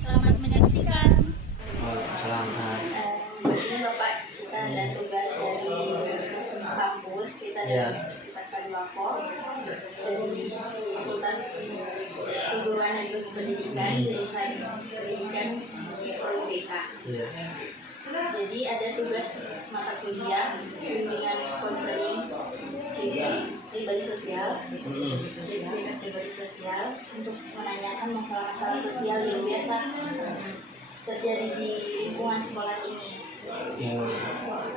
Selamat menyaksikan. Selamat. Ini Bapak kita ada tugas dari kampus kita dari Universitas Tadulako dari Fakultas Keguruan dan Ilmu Pendidikan jurusan Pendidikan Prodi BK. Jadi ada tugas mata kuliah bimbingan konseling pribadi sosial, jadi pribadi sosial untuk menanyakan masalah-masalah sosial yang biasa terjadi di lingkungan sekolah ini.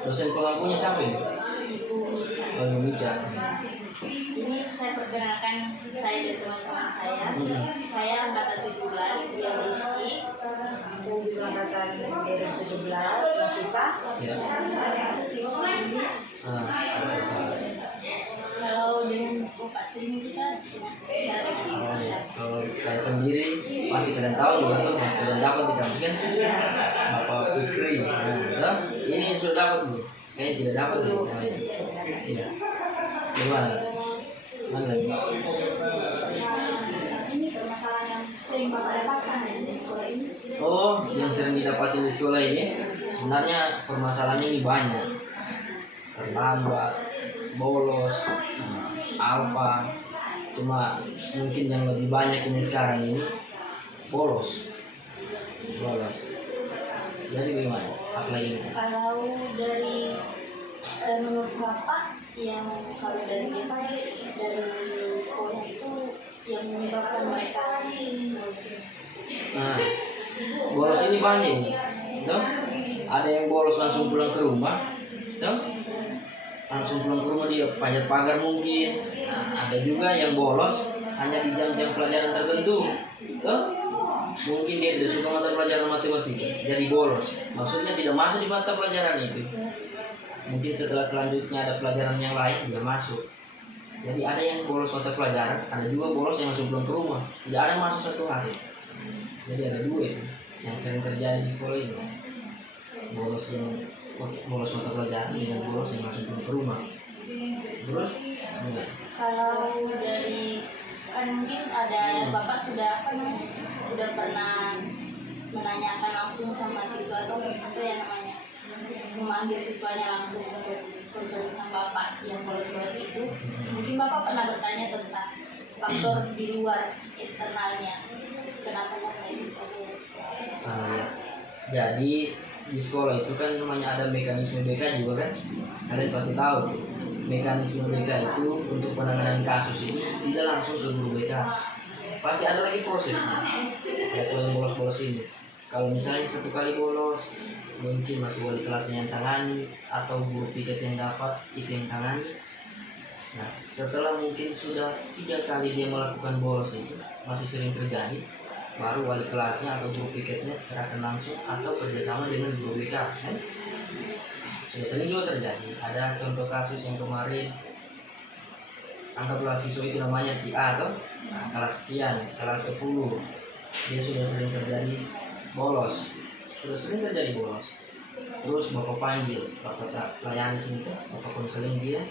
Dosen pengampunya siapa ini? Ibu Mica. Ibu Mica. Ini saya perkenalkan saya dan teman-teman saya. Saya angkatan 17, dia Rizky. Saya juga angkatan 17, Nafita. Kalau dengan Bapak sendiri kita kalau saya sendiri pasti kalian tahu juga tuh, mas kalian dapat di kampus kan? Bapak Fikri. Nah, ini sudah dapat belum? Kayaknya tidak dapat nih. Iya. Gimana? Mana lagi? Ini permasalahan yang sering Bapak dapatkan di sekolah ini. Oh, yang sering didapati di sekolah ini sebenarnya permasalahannya ini banyak. Terlambat, bolos, apa. Cuma mungkin yang lebih banyak ini sekarang ini bolos. Jadi gimana? Apa lagi? Kalau dari menurut Bapak yang kalau dari Eva dari sekolah itu yang menyebabkan mereka Nah, bolos ini banyak nih. Tuh, ada yang bolos langsung pulang ke rumah. Tuh, langsung pulang ke rumah dia panjat pagar mungkin. Nah, ada juga yang bolos hanya di jam-jam pelajaran tertentu. Tuh, mungkin dia tidak suka mata pelajaran matematika, jadi bolos. Maksudnya tidak masuk di mata pelajaran itu. Mungkin setelah selanjutnya ada pelajaran yang lain dia masuk. Jadi ada yang bolos mata pelajaran, ada juga bolos yang langsung pulang ke rumah. Tidak ada yang masuk satu hari. Jadi ada dua itu yang sering terjadi di sekolah ini. Bolos mata pelajaran dengan bolos yang langsung pulang ke rumah. Terus kalau dari kan mungkin ada Bapak sudah sudah pernah menanyakan langsung sama siswa atau apa yang namanya memanggil siswanya langsung untuk konseling sama Bapak yang bolos-bolos itu. Mungkin Bapak pernah bertanya tentang faktor di luar eksternalnya kenapa sampai siswa bolos. ya. Jadi di sekolah itu kan namanya ada mekanisme BK juga kan, kalian pasti tahu tuh. Mekanisme BK itu untuk penanganan kasus ini tidak langsung ke guru BK, pasti ada lagi prosesnya. Kayak kalau yang bolos-bolos ini, kalau misalnya satu kali bolos mungkin masih wali kelasnya yang tangani atau guru piket yang dapat itu yang tangani. Nah, setelah mungkin sudah 3 kali dia melakukan bolos itu masih sering terjadi, baru wali kelasnya atau guru piketnya serahkan langsung atau kerjasama dengan guru BK kan? Sudah sering juga terjadi. Ada contoh kasus yang kemarin, anggaplah siswa itu namanya si A atau kelas sekian, kelas 10, dia sudah sering terjadi bolos. Terus bapak panggil, bapak pelayani sini tuh, bapak konseling dia.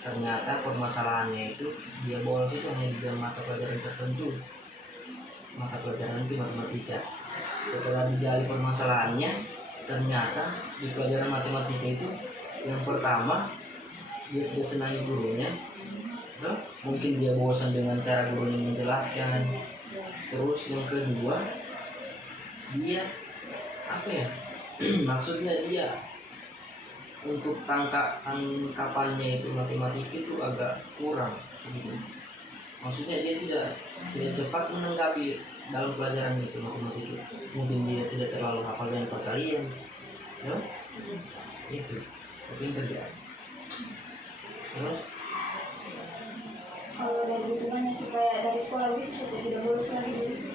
Ternyata permasalahannya itu dia bolos itu hanya di dalam mata pelajaran tertentu. Mata pelajaran itu matematika. Setelah digali permasalahannya, ternyata di pelajaran matematika itu yang pertama dia tidak senangi gurunya. Mungkin dia bosan dengan cara gurunya menjelaskan. Terus yang kedua, dia maksudnya dia untuk tangkapannya itu matematika itu agak kurang gitu. Maksudnya dia tidak cepat menanggapi dalam pelajaran itu matematika. Mungkin dia tidak terlalu hafal dengan perkalian. Itu yang terjadi. Terus Kalau dari hubungannya supaya dari sekolah begitu supaya tidak bolos lagi begitu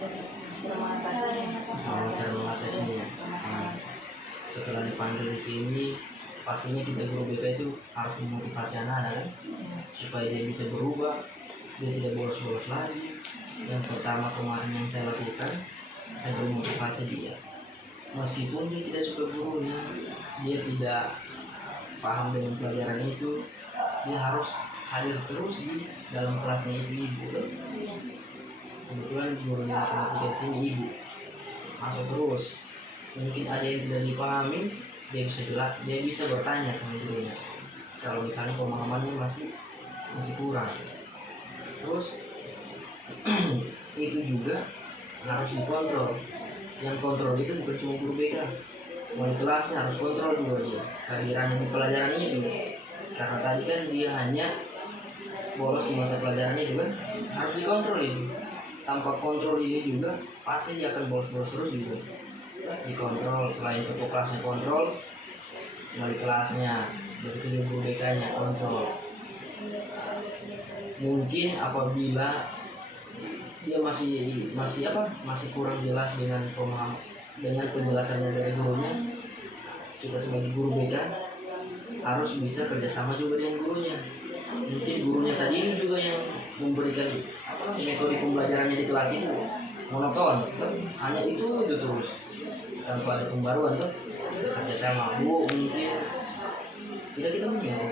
cara mengatasinya. Setelah dipanggil di sini, pastinya kita guru BK itu harus memotivasi anak-anak kan, supaya dia bisa berubah, dia tidak bolos-bolos lagi. Yang pertama kemarin yang saya lakukan, saya memotivasi dia. Meskipun dia tidak suka gurunya, dia tidak paham dengan pelajaran itu, dia harus hadir terus di dalam kelasnya itu ibu. Kebetulan gurunya matematika di sini ibu. masuk terus. Mungkin ada yang tidak dipahami, dia bisa bertanya sama gurunya. Kalau misalnya pemahamannya masih kurang. Terus itu juga harus dikontrol. Yang kontrol itu bukan cuma guru BK, wali kelasnya harus kontrol juga dia kehadiran di pelajaran itu. Karena tadi kan dia hanya bolos di mata pelajaran itu kan, harus dikontrol itu. Tanpa kontrol ini juga pasti dia akan bolos-bolos terus juga. Dikontrol, selain ketua kelasnya kontrol, wali kelasnya, begitu juga guru BK-nya kontrol. Mungkin apabila dia masih kurang jelas dengan penjelasannya dari gurunya, kita sebagai guru BK harus bisa kerjasama juga dengan gurunya. Mungkin gurunya tadi ini juga yang memberikan metode pembelajarannya di kelas itu monoton, hanya itu terus tanpa ada pembaruan tuh. Kerjasama bu, mungkin tidak kita menyuruh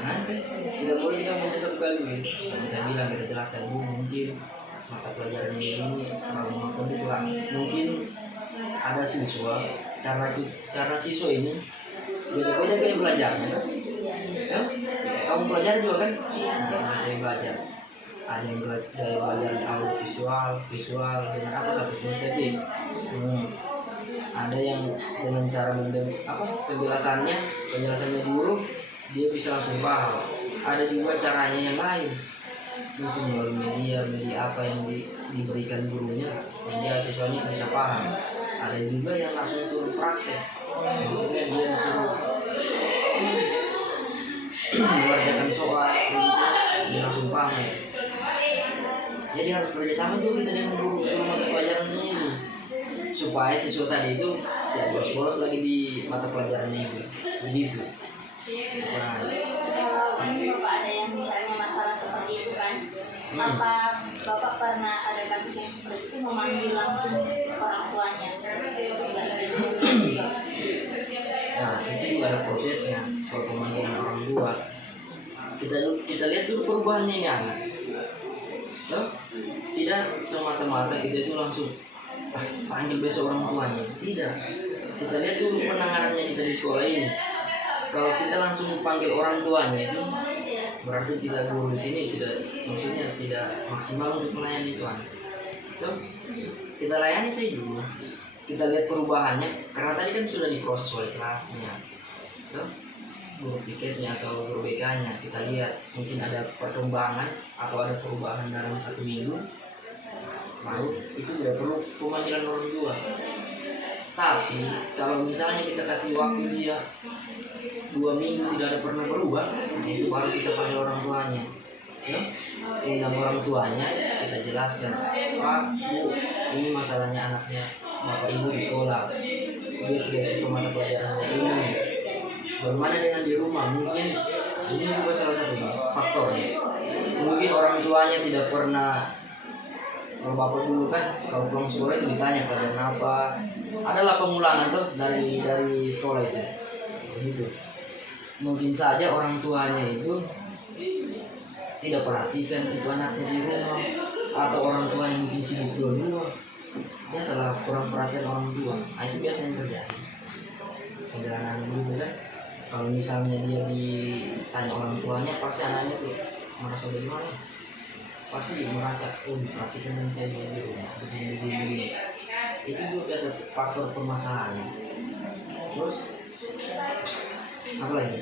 nanti tidak boleh kita baca satu kali. Kita bilang, kita jelaskan bu, mungkin mata pelajaran ini kalau monoton di kelas. Mungkin ada siswa karena siswa ini beda-beda gaya belajarnya kan? Ya? Kamu belajar juga kan? Gaya belajar. Ada yang gaya belajar audio visual dengan kata kinestetik. Ada yang dengan cara penjelasannya guru dia bisa langsung paham. Ada juga caranya yang lain, mungkin melalui media apa yang diberikan gurunya sehingga siswanya bisa paham. Ada juga yang langsung turun praktek, maksudnya dia langsung mengerjakan soal, dia langsung paham. Jadi harus kerjasama juga kita dengan guru mata pelajarannya ini, supaya siswa tadi itu tidak bolos-bolos lagi di mata pelajarannya itu. Begitu. Kalau ini Bapak ada yang misalnya masalah seperti itu kan, apa Bapak pernah ada kasus yang seperti itu memanggil langsung orang tuanya? Nah, itu juga ada prosesnya soal pemanggilan orang tua. Kita lihat dulu perubahannya ini anak. Tidak semata-mata kita itu langsung panggil besok orang tuanya. Tidak. Kita lihat dulu penanganannya kita di sekolah ini. Kalau kita langsung panggil orang tuanya itu berarti kita guru di sini tidak maksimal untuk melayani itu anak. Kita layani saja dulu. Kita lihat perubahannya, karena tadi kan sudah diproses oleh kelasnya. Guru tiketnya atau guru BK-nya, kita lihat mungkin ada perkembangan atau ada perubahan dalam 1 minggu, baru itu tidak perlu pemanggilan orang tua. Tapi kalau misalnya kita kasih waktu dia 2 minggu tidak ada pernah berubah, itu baru kita panggil orang tuanya. Undang orang tuanya, kita jelaskan, Pak, Bu, ini masalahnya anaknya Bapak Ibu di sekolah, dia tidak suka mata pelajarannya ini. Bagaimana dengan di rumah? Mungkin ini juga salah satu faktornya. Mungkin orang tuanya tidak pernah, kalau bapak dulu kan kalau pulang sekolah itu ditanya pelajaran apa. Adalah pengulangan tuh dari sekolah itu. Begitu. Mungkin saja orang tuanya itu tidak perhatikan itu anaknya di rumah, atau orang tuanya mungkin sibuk dua-dua. Dia salah kurang perhatian orang tua. Nah, itu biasanya terjadi. Sederhananya gitu kan. Kalau misalnya dia ditanya orang tuanya, pasti anaknya tuh merasa bagaimana? Pasti merasa, diperhatikan dan saya di rumah, begini. Itu juga biasa faktor permasalahan. Terus apa lagi?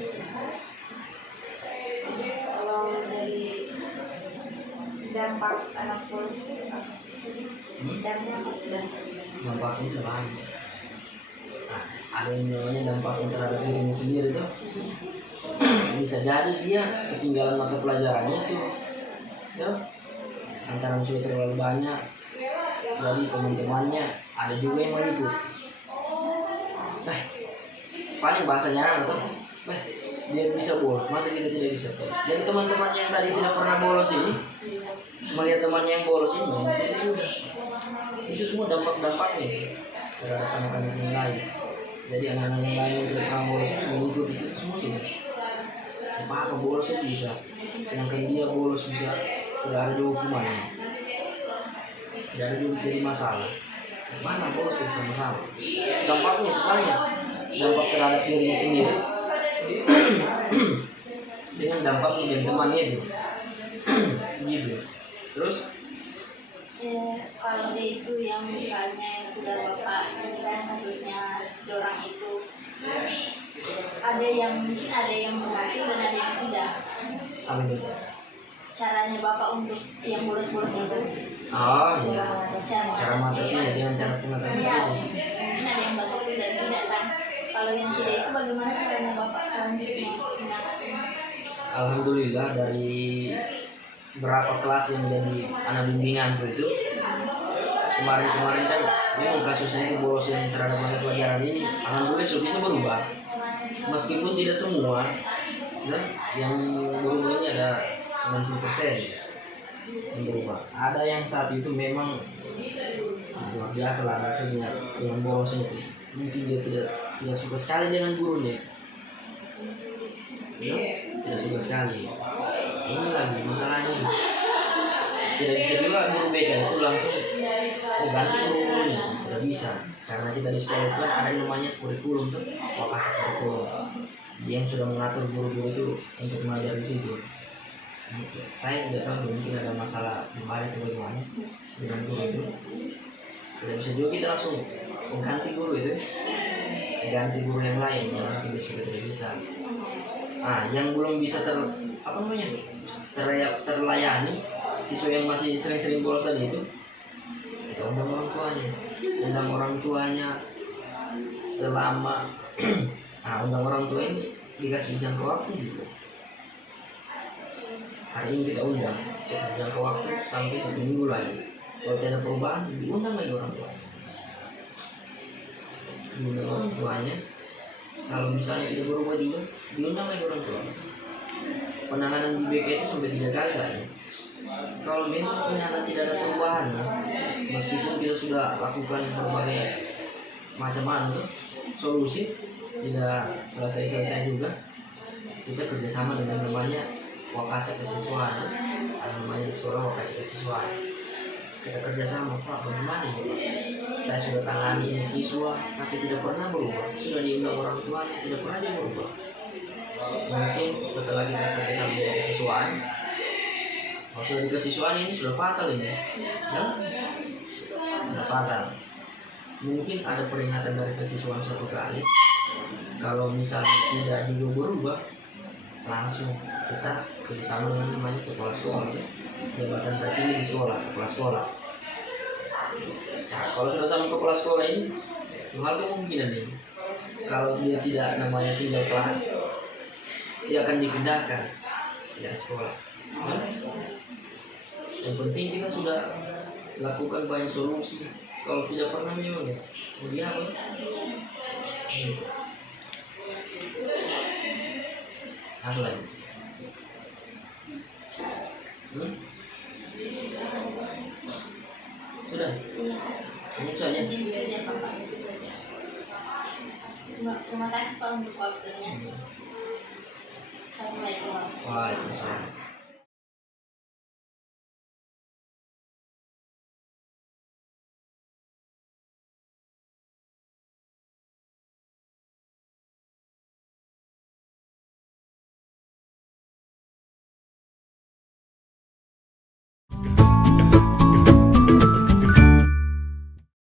Kalau dari dampak anak bolos itu Dampaknya itu banyak. Nah, ada yang namanya dampaknya terhadap dirinya sendiri tuh. Bisa jadi dia ketinggalan mata pelajarannya itu, antara musuh terlalu banyak, jadi teman-temannya ada juga yang mau ikut. Paling bahasanya apa tuh? Dia bisa bolos, masa kita tidak bisa? Jadi teman-teman yang tadi tidak pernah bolos ini melihat temannya yang bolos ini, itu semua dampak-dampaknya terhadap anak-anak yang lain. Jadi anak-anak yang lain yang tidak pernah bolos ini mengikuti itu semua juga. Apa bolos itu bisa, sedangkan dia bolos bisa tidak ada hukumannya, tidak ada jadi masalah. Mana bolos kita sama-sama. Dampaknya banyak. Dampak terhadap dirinya sendiri dengan dampak dengan temannya itu. Gitu. Terus kalau itu yang misalnya sudah bapak ini kan kasusnya dorang itu ada yang mungkin ada yang berhasil dan ada yang tidak. apa itu? Caranya bapak untuk yang bolos-bolos itu Oh iya. Cara cara mengatasinya dengan cara pengatasan Iya, itu. mungkin ada yang berhasil dan tidak kan. Kalau yang tidak itu bagaimana caranya bapak selanjutnya menangani? Alhamdulillah dari berapa kelas yang menjadi anak bimbingan itu kemarin kan memang kasusnya itu bolos yang terhadap mata pelajaran ini alhamdulillah sudah bisa berubah meskipun tidak semua ya, yang berubah ini ada 90% yang berubah. Ada yang saat itu memang luar biasa lah maksudnya dengan bolosnya itu mungkin dia tidak suka sekali dengan gurunya ya, tidak suka sekali. Ini lagi masalahnya tidak bisa juga guru BK itu langsung ganti gurunya, tidak bisa karena kita di sekolah itu kan ada yang namanya kurikulum tuh, lokasi kurikulum dia yang sudah mengatur guru-guru itu untuk mengajar di situ. Saya tidak tahu mungkin ada masalah kembali atau bagaimana dengan guru itu, tidak bisa juga kita langsung mengganti guru itu, ganti guru yang lain yang mungkin dia sudah tidak bisa. Yang belum bisa terlayani siswa yang masih sering-sering bolos tadi itu kita undang orang tuanya selama undang orang tua ini dikasih jangka waktu gitu. Hari ini kita undang jangka waktu sampai 1 minggu lagi. Kalau tidak ada perubahan diundang lagi orang tuanya. Kalau misalnya tidak berubah juga diundang lagi orang tua. Penanganan di BK itu sampai 3 kali saja. Kalau memang ternyata tidak ada perubahan, meskipun kita sudah lakukan berbagai macam solusi tidak selesai juga, kita kerjasama dengan namanya wakasi kesiswaan, namanya di sekolah wakasi kesiswaan. Kita kerjasama, Pak, bagaimana ya? Saya sudah tangani siswa, tapi tidak pernah berubah. Sudah diundang orang tuanya, tidak pernah dia berubah. Mungkin setelah kita kerjasama dengan kesiswaan, sudah di kesiswaan ini sudah fatal ini, ya? Sudah fatal. Mungkin ada peringatan dari kesiswaan 1 kali. Kalau misalnya tidak juga berubah, langsung kita kerjasama dengan namanya kepala sekolah, ya? Jabatan tertinggi di sekolah, kepala sekolah. Nah, kalau sudah sama kepala sekolah ini, hal kemungkinan ini, kalau dia tidak namanya tinggal kelas, dia akan dipindahkan dari sekolah. Nah, yang penting kita sudah lakukan banyak solusi. Kalau tidak pernah memang ya, kemudian apa lagi? Sudah. Ini saja. Terima kasih Pak untuk waktunya. Assalamualaikum. Waalaikumsalam.